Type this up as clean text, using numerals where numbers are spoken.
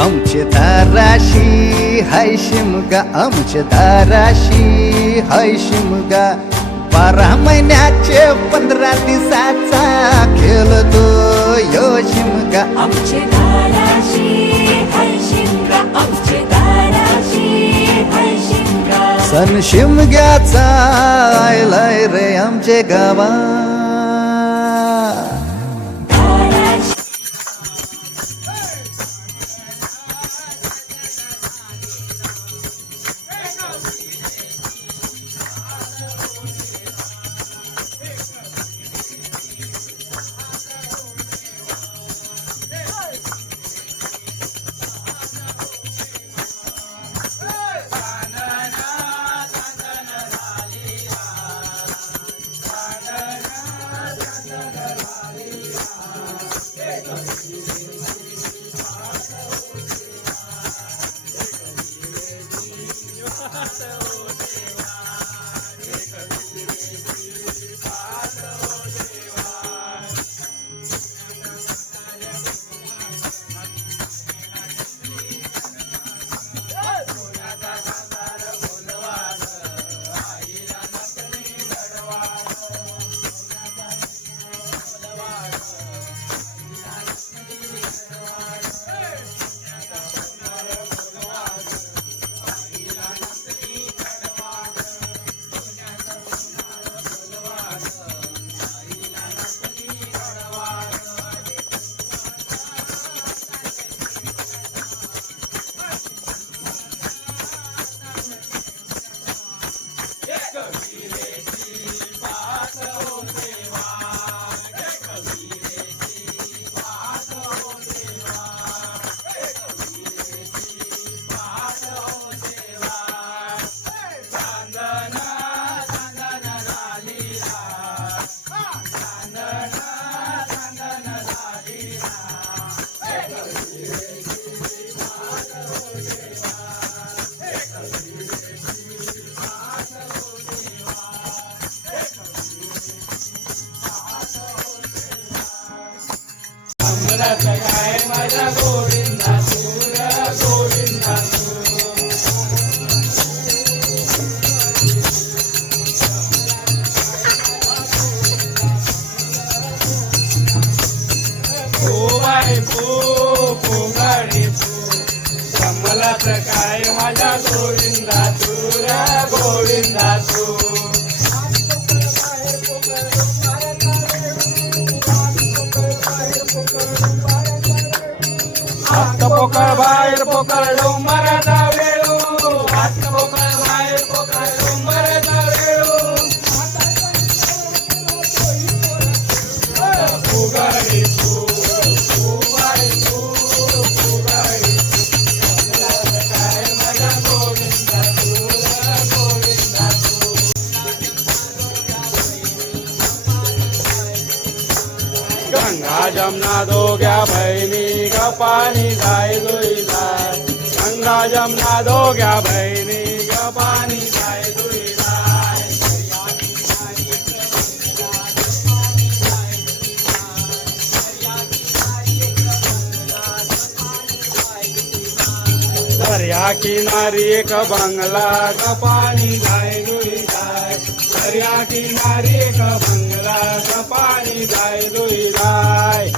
आमचे दाराशी हाय शिमगा, आमचे दाराशी हाय शिमगा, 12 महिन्याचे 15 दिवसाचा खेळतो यो शिमगा. आमचे दाराशी हाय शिमगा, आमचे दाराशी हाय शिमगा. सण शिमग्याचा आयलाय रे आमचे गावा. कमलाच काय माझ्या गोविंदा तू रे गोविंदा तू. हात पोकळ बाहेर पोकळ डोंबराचा वेळू, हात पोकळ बाहेर पोकळ डोंबराचा वेळू. फुगाडी तू फुगाडी तू फुगाडी. गंगा जमना दोघ्या बहिणी ग पाणी जाय दुई जाय. गंगा जमना दोघ्या बहिणी ग पाणी जाय दुई जाय. दर्या किनारी एक बंगला ग पाणी जाय दुई जाय. दर्या किनारी एक बंगला ग पाणी जाय दुई जाय.